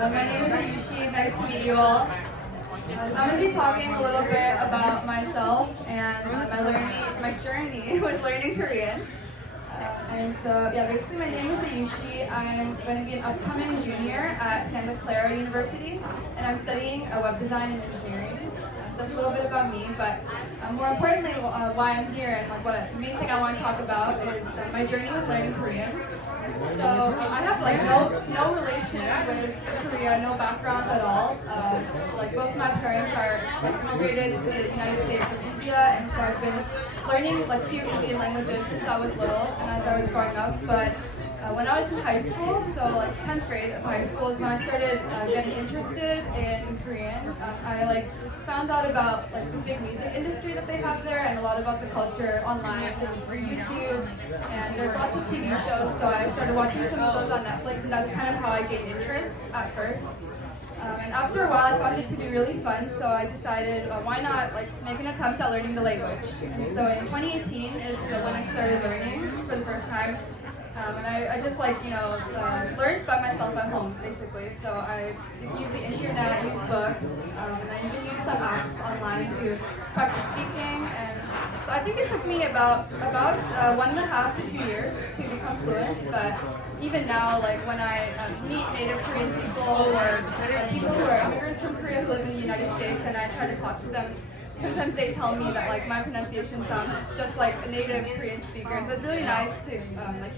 My name is Aayooshi. Nice to meet you all. So I'm going to be talking a little bit about myself and my journey with learning Korean. Basically my name is Aayooshi. I'm going to be an upcoming junior at Santa Clara University, and I'm studying web design and engineering. So that's a little bit about me, but more importantly, why I'm here and what the main thing I want to talk about is my journey with learning Korean. So I have no relation with Korea, no background at all. Both my parents are immigrated to the United States from India, and so I've been learning few Indian languages since I was little and as I was growing up. But when I was in high school, so 10th grade of high school is when I started getting interested in Korean. I found out about the big music industry that they have there and a lot about the culture online through YouTube, and there's lots of TV shows, so I started watching some of those on Netflix, and that's kind of how I gained interest at first. And after a while I found it to be really fun, so I decided why not make an attempt at learning the language. And so in 2018 is when I started learning for the first time. And I just learned by myself at home, basically. So I use the internet, use books, and I even use some apps online to practice speaking. And so I think it took me about 1.5 to 2 years to become fluent. But even now, when I meet native Korean people or people who are immigrants from Korea who live in the United States, and I try to talk to them, sometimes they tell me that my pronunciation sounds just like a native Korean speaker. So it's really nice to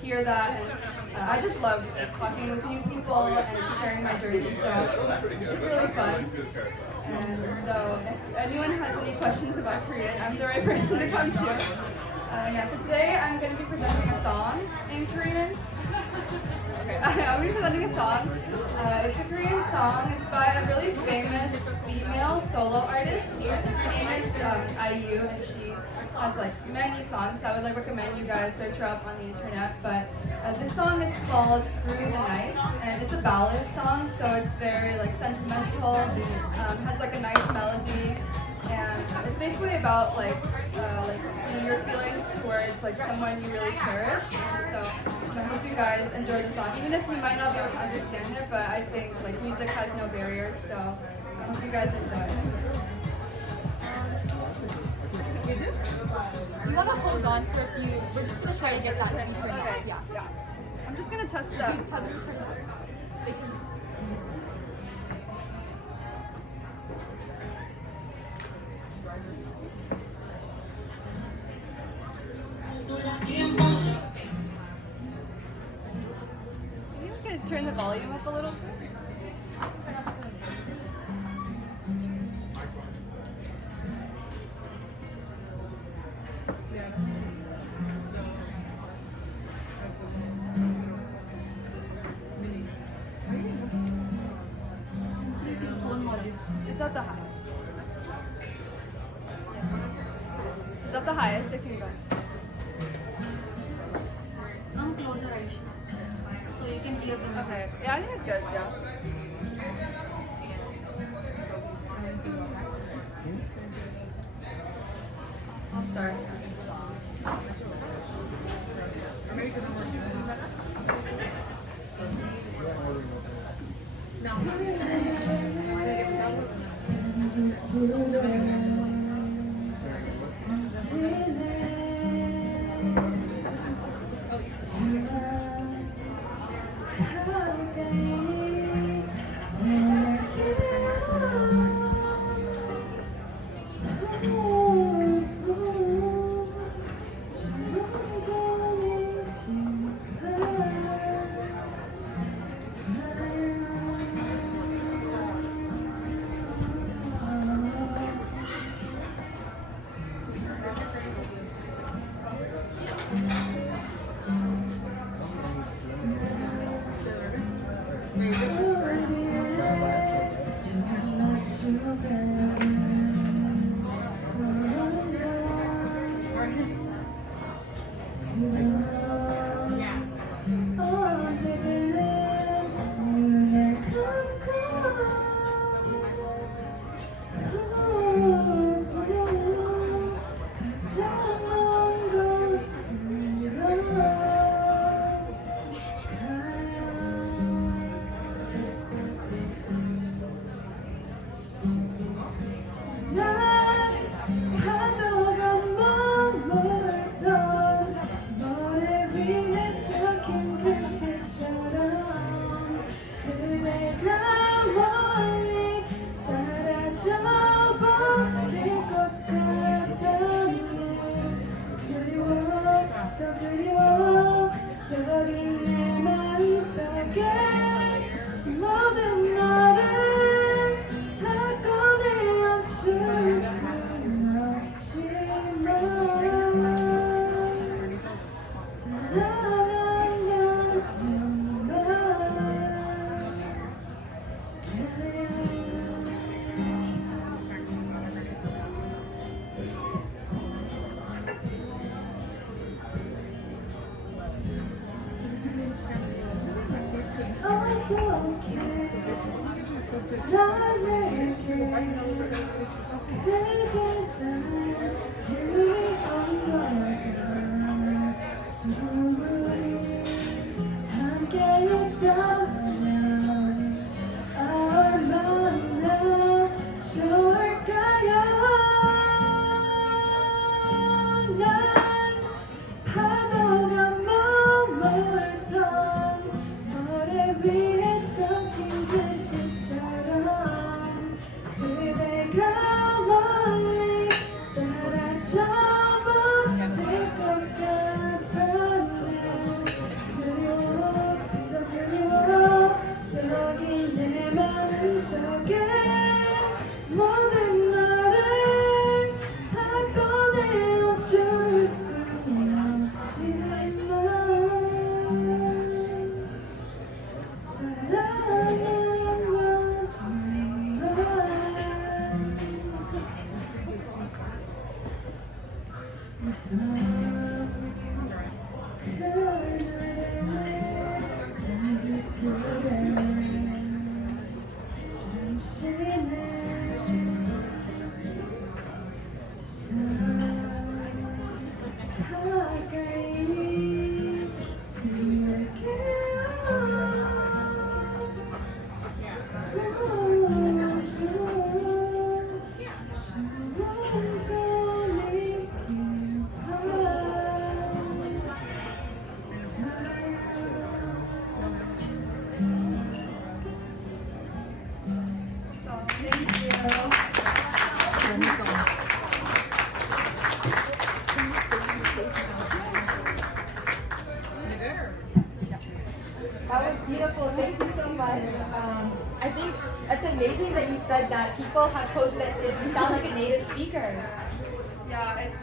hear that, and I just love talking with new people and sharing my journey. So it's really fun. And so if anyone has any questions about Korean, I'm the right person to come to. So today I'm going to be presenting a song in Korean. Okay, I'm going to be presenting a song. It's a Korean song. It's by a really famous female solo artist. Her name is Aayooshi, and she has many songs. I would recommend you guys search her up on the internet. But this song is called Through the Night, and it's a ballad song, so it's very sentimental. Has a nice melody. And it's basically about your feelings towards someone you really cherish. So I hope you guys enjoy the song, even if you might not be able to understand it. But I think music has no barriers, so I hope you guys enjoy it. You do? Do you want to hold on for a few? We're just gonna try to get that to be turned on. Yeah. I'm just gonna test Tell that. them to turn it on. They turn it on. You can turn the volume up a little bit. Turn up the Increasing phone volume. Is that the highest? Is that the highest it can go? Come closer, Aayooshi. So you can hear the music. Okay. Yeah, I think it's good. Yeah. I'll start. 얼마나 좋을까요? 난 파도가 머물던 모래 위에 적힌 글씨처럼 그대가 멀리 사라져버릴 것 같았네. 그리워 더 그리워 여기 내 마음속에 모든 너를 다 꺼내줄 수는 없지만 That was beautiful. Thank you so much. I think it's amazing that you said that people have told you that you sound like a native speaker. Yeah, it's.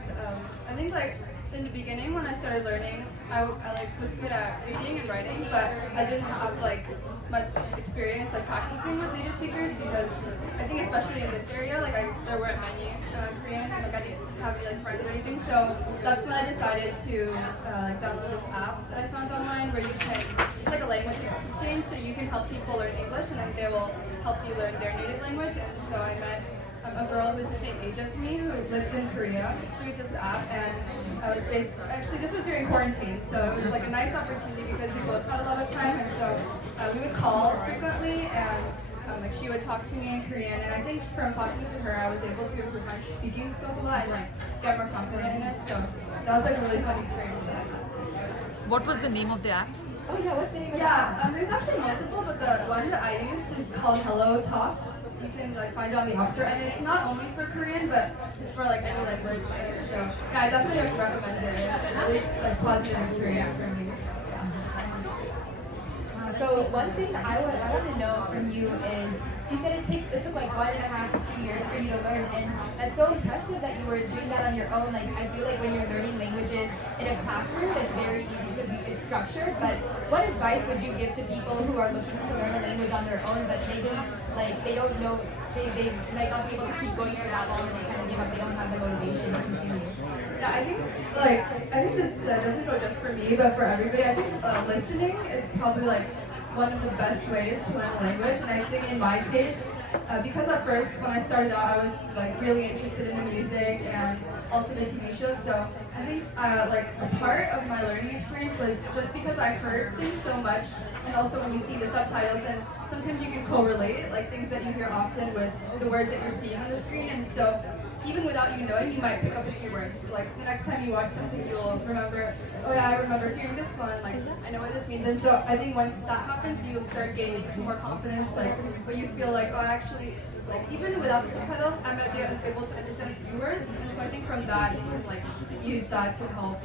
I think like in the beginning when I started learning, I like was good at reading and writing, but I didn't have like much experience like practicing with native speakers because I think especially in this area, like there weren't many Korean, like I didn't have any like friends or anything. So that's when I decided to download this app that I found online where you can. It's like a language exchange, so you can help people learn English and then they will help you learn their native language. And so I met a girl who's the same age as me who lives in Korea through this app, and I was actually this was during quarantine, so it was like a nice opportunity because we both had a lot of time, and so we would call frequently, and like she would talk to me in Korean, and I think from talking to her I was able to improve my speaking skills a lot and like get more confident in it, so that was like a really fun experience that I had. What was the name of the app? Oh yeah, what's the name of There's actually multiple, but the one that I used is called Hello Talk. You can like find it on the App Store, and it's not only for Korean, but it's for like any language. So yeah, I definitely recommend it. It's really like positive experience for me. So one thing I want to know from you is, you said it took like 1.5 to 2 years for you to learn, and that's so impressive that you were doing that on your own. Like I feel like when you're learning languages in a classroom, it's very easy because it's structured. But what advice would you give to people who are looking to learn a language on their own, but maybe like they don't know, they might not be able to keep going for that long, and they kind of give up, they don't have the motivation to continue? Yeah, I think this doesn't go just for me, but for everybody. I think listening is probably like one of the best ways to learn a language, and I think in my case, because at first when I started out, I was like really interested in the music and also the TV shows. So I think like a part of my learning experience was just because I heard things so much, and also when you see the subtitles, and sometimes you can correlate like things that you hear often with the words that you're seeing on the screen, and so even without you knowing, you might pick up a few words. Like the next time you watch something, you'll remember, oh yeah, I remember hearing this one, like I know what this means. And so I think once that happens, you'll start gaining some more confidence, like where you feel like, oh actually, like even without the subtitles, I might be able to understand a few words. And so I think from that, you can like use that to help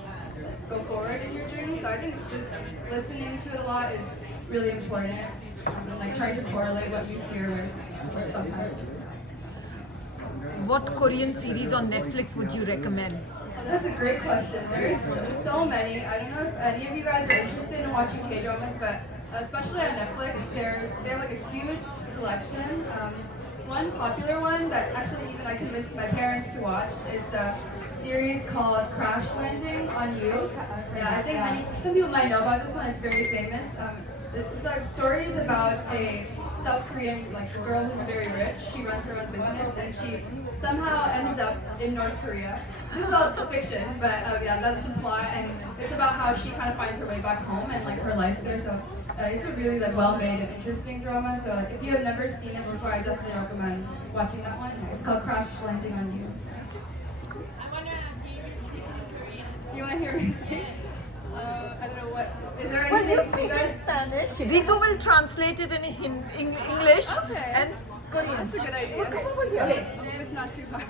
go forward in your journey. So I think just listening to it a lot is really important, and like trying to correlate what you hear with subtitles. What Korean series on Netflix would you recommend? That's a great question. There's so many. I don't know if any of you guys are interested in watching K-dramas, but especially on Netflix, they have like a huge selection. One popular one that actually even I convinced my parents to watch is a series called Crash Landing on You. Yeah, I think some people might know about this one. It's very famous. It's like stories about a South Korean, like a girl who's very rich. She runs her own business and she somehow ends up in North Korea. This is all fiction, but yeah, that's the plot, and it's about how she kind of finds her way back home and like her life there. So it's a really like well-made and interesting drama. So like, if you have never seen it before, I definitely recommend watching that one. It's called Crash Landing on You. You want to hear me speak? I don't know what. Is there Well, you anything speak you in guys? Spanish. Ritu will translate it in English Okay. and Korean. That's a good idea. Well, come over here. Okay. Maybe it's not too hard.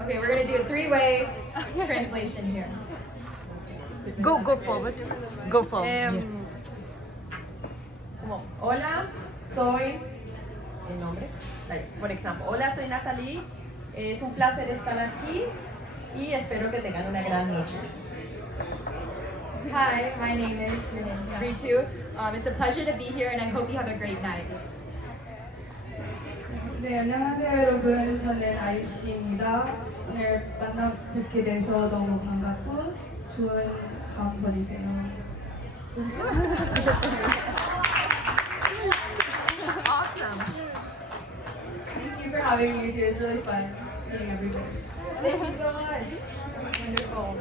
Okay, we're gonna do a three-way translation here. Go forward. Go forward. Yeah. Como, hola, soy el nombre. Like, por ejemplo, hola, soy Natalie. Es un placer estar aquí y espero que tengan una gran noche. Hi, my name is Ritu. It's a pleasure to be here, and I hope you have a great night. 네, 안녕하세요 여러분. 저는 아유씨입니다. 오늘 만나 뵙게 돼서 너무 반갑고 좋은 밤 보내세요. Awesome. Thank you for having me here. It's really fun meeting everybody. Thank you so much. Wonderful.